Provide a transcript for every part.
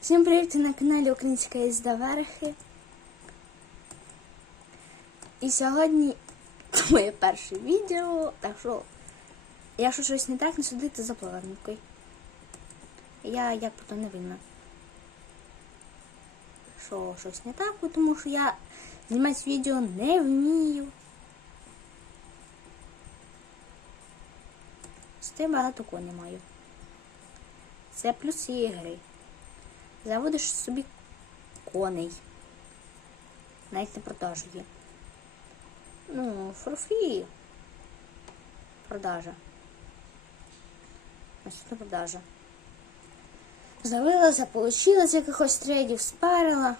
Всім привіт! На каналі Українська їзда верхи. І сьогодні моє перше відео, так що, якщо щось не так, не судити за повернуткою. Я як потім не винна. Що щось не так, тому що я знімати відео не вмію. З тим багато кого не маю. Це плюси ігри. Заводиш собі коней. Навіть не продажу є. Ну, форфі. Продажа. Це продажа. Завилася, получила з якихось трейдів, спарила.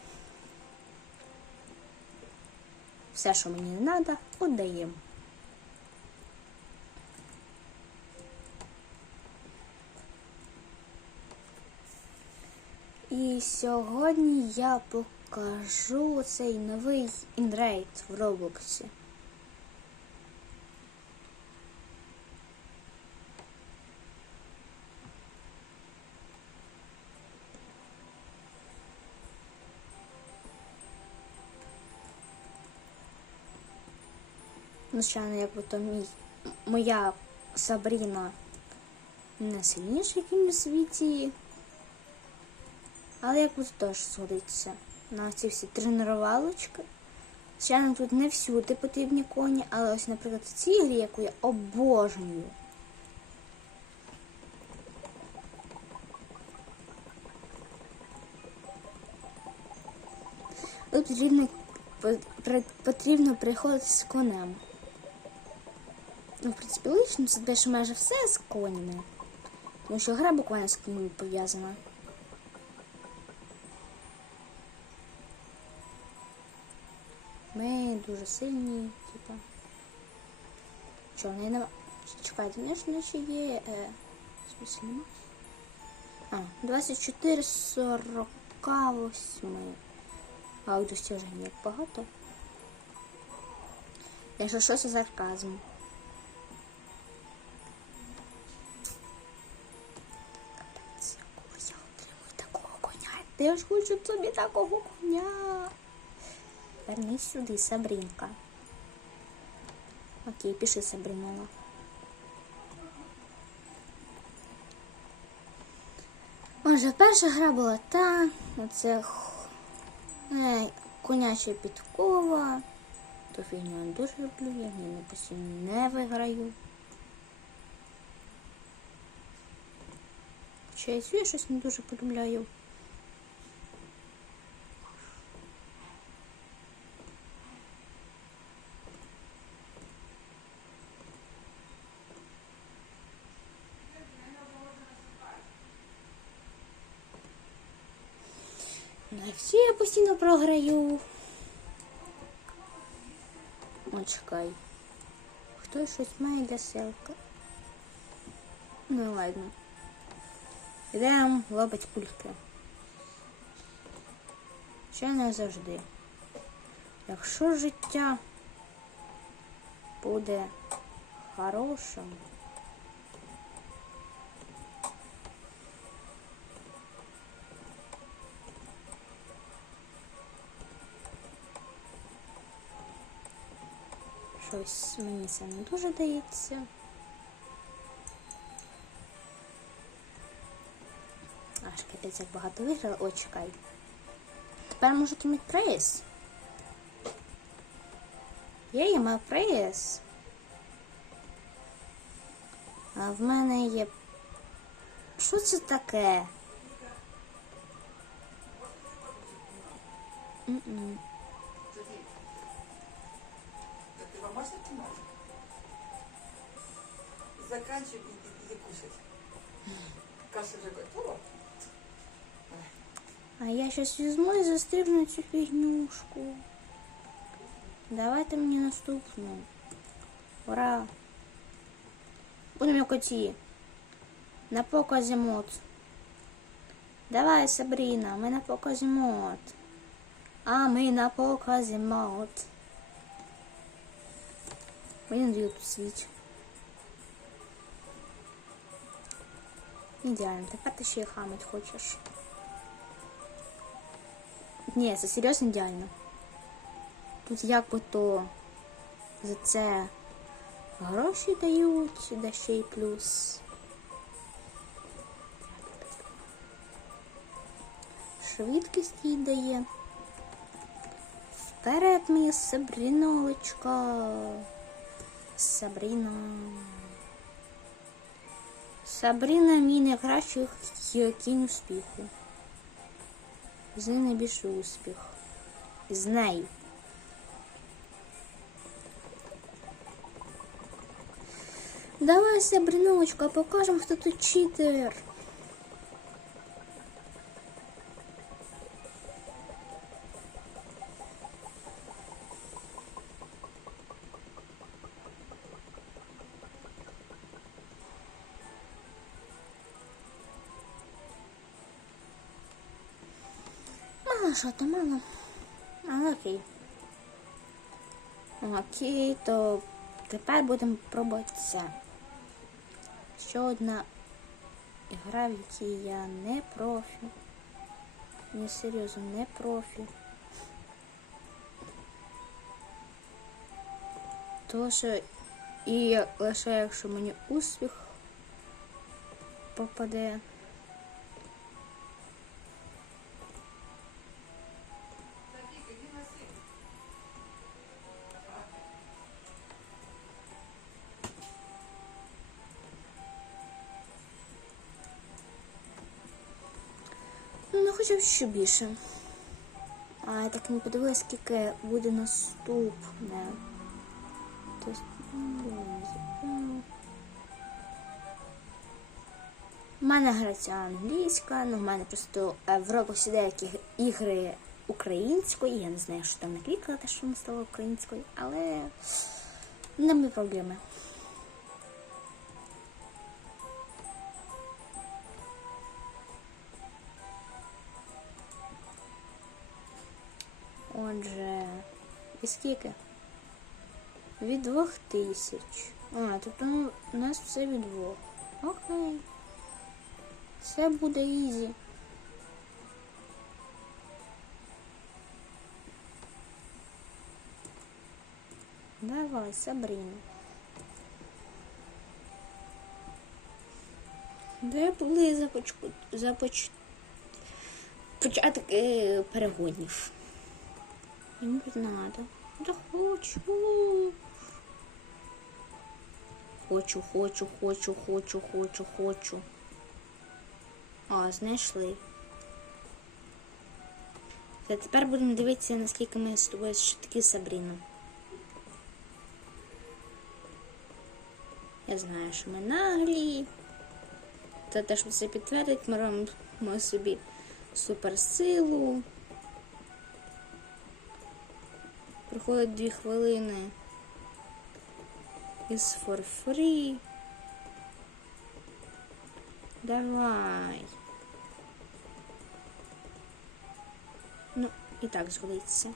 Все, що мені не треба, віддаємо. І сьогодні я покажу цей новий інрейд в Роблоксі. Звичайно, якби то мій, моя Сабріна не сильніша в якомусь світі. Але як буде теж згодиться на ці всі тренувалочки. Звичайно, тут не всюди потрібні коні, але ось, наприклад, в цій грі, яку я обожнюю. Тут потрібно, потрібно приходити з конем. Ну, в принципі, лично це теж майже все з конями. Тому що гра буквально з конями пов'язана. Дуже сильні, типа. Що, неї нема. Чекайте, звісно, ще. Е... смысле, нема? А, 24 48. А у достіжень як багато. Якщо щось із сарказм. Якого я отримую такого коня. Я ж хочу собі такого коня. Вернись сюди, Сабрінка. Окей, пиши Сабрінова. Отже, перша гра була та, оце е, коняча підкова. Ту фігню я дуже люблю, я в ній постійно не виграю. Хоча я цю щось не дуже полюбляю. На всі я постійно програю. О, чекай. Хтось щось має для селка. Ну ладно. Йдемо лопать пульки. Ще не завжди. Якщо життя буде хорошим. Щось мені це не дуже дається. Аж капець як багато виграла. О, чекай. Тепер можу отримати приз. Є, я маю приз. А в мене є. Що це таке? М-м. Можно помочь? Заканчивай и, и, и кушать. Каша уже готова? А я сейчас візьму і застрибну цю фігнюшку. Давайте мені наступну. Ура! Будемо як оці. На показі мод. Давай, Сабріна, ми на показі мод. А ми на показі мод. Мені дають тут свіч. Ідеально, тепер ти ще й хамить хочеш. Ні, це серйозно ідеально. Тут як би то за це гроші дають, да ще й плюс. Швидкість їй дає. Вперед, моя Сабрінолочка. Сабріна. Сабріна мій найкращий кінь успіху. З нею найбільший успіх. З нею. Давай, Сабріночка, покажемо, хто тут читер. Що мало. Але окей. Окей, то тепер будемо пробувати це. Ще одна гра, в якій я не профі. Ні, серйозно, не профі. То що і лише якщо мені успіх попаде. Б ще більше. А я так не подивилась, скільки буде наступне. Тобто, У мене грається англійська, ну в мене просто е, в Роблоксі деякі ігри українською. Я не знаю, що там наклікала, те, що воно стало українською, але не мої проблеми. Отже, і скільки? Від двох тисяч. А, тобто ну, у нас все від двох. Окей. Все буде ізі. Давай, Сабріна. Де були започку... започ... початок перегонів? Не надо. Да хочу. Хочу, хочу, хочу, хочу, хочу, хочу. А, знайшли. Та тепер будемо дивитися, наскільки ми з тобою такі Сабріна. Я знаю, що ми наглі. Та те, що це підтвердить, ми робимо собі суперсилу. Проходить дві хвилини із for free. Давай. Ну, і так згодиться.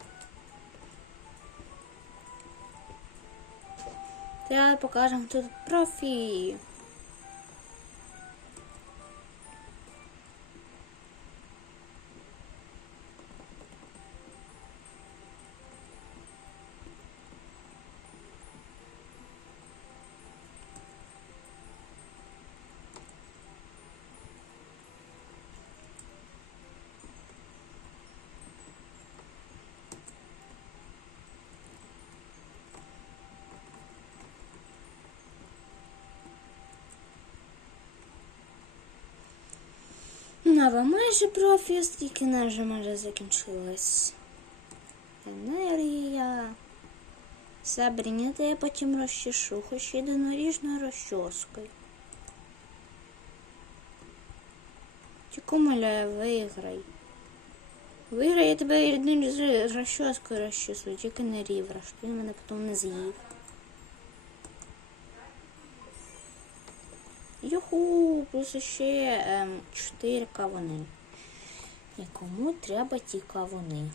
Давай покажемо тут профі. Нова майже профі, оскільки наша майже закінчилась. Енергія. Сабріняти я потім розчешу, хоч єдиноріжною розчоскою. Тільки умоляю, виграй. Виграй, я тебе єдиною розчоскою розчесую, тільки не рівра, що він мене потім не з'їв. Юху, плюс ще ем, 4 кавуни. І кому треба ті кавуни?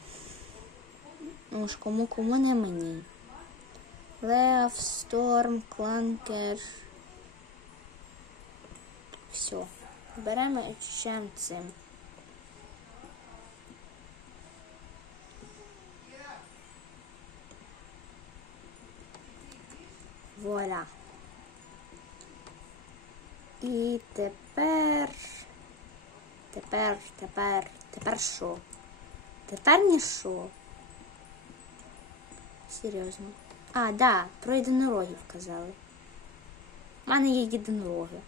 Ну ж кому кому не мені. Лев, Сторм, Кланкер. Все. Беремо і очищаємо цим. Voilà. І тепер. Тепер, тепер, тепер що? Тепер ні що. Серйозно. А, да, про єдинорогів казали. У мене є єдинороги.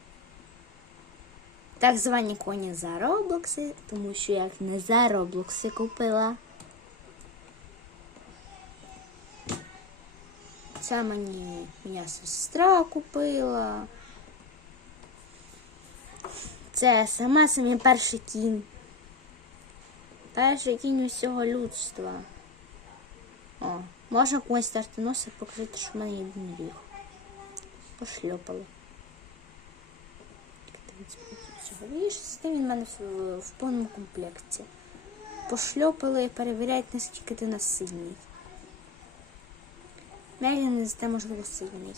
Так звані коні за Роблокси, тому що я їх не за Роблокси купила. Це мені моя сестра купила. Це сама самі перший кінь. Перший кінь усього людства. О, можна когось стартоноса покрити, що в мене є один ріг. Пошльопали. Видиш, з тим він в мене в, в повному комплекті. Пошльопали і перевіряють, наскільки ти нас сильний. Мегін не зате, можливо, сильний.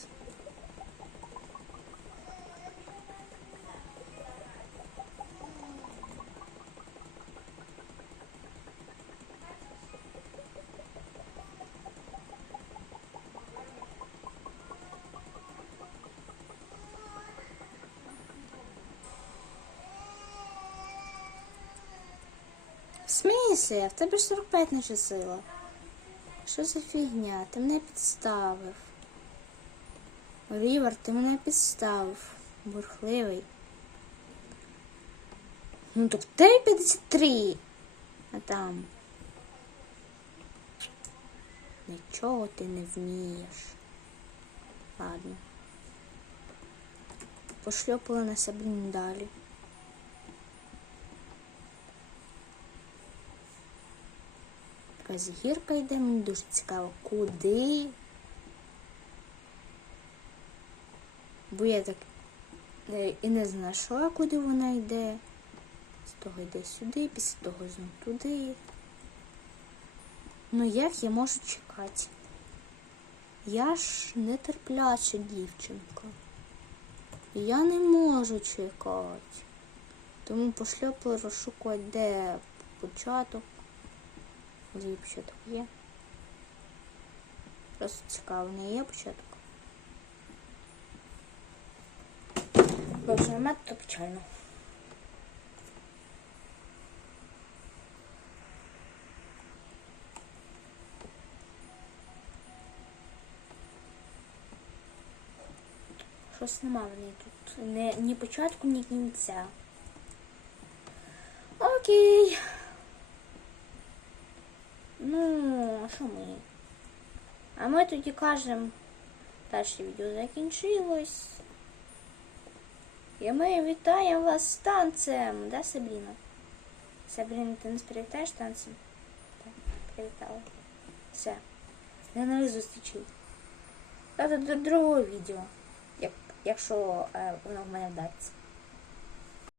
В? В тебе ж 45 наче сила. Що за фігня? Ти мене підставив. Рівер, ти мене підставив. Бурхливий. Ну так ти 53. А там. Нічого ти не вмієш. Ладно. Пошльопали на Сабрін далі. Якась гірка йде, мені дуже цікаво, куди. Бо я так е, і не знайшла, куди вона йде. З того йде сюди, після того знову туди. Ну як я можу чекати? Я ж нетерпляча дівчинка. Я не можу чекати. Тому пошльопали розшукувати, де початок. Можливо, початок є. Просто цікаво, не є початок. Якщо немає, то печально. Щось нема в неї тут. Не, ні початку, ні кінця. Окей. Ну, а що ми? А ми тоді кажемо, перше відео закінчилось. І ми вітаємо вас з танцем, да, Сабріна? Сабріна, ти нас привітаєш танцем? Так, привітала. Все. До нових зустрічей. Та до, другого відео, як, якщо е, воно в мене вдасться.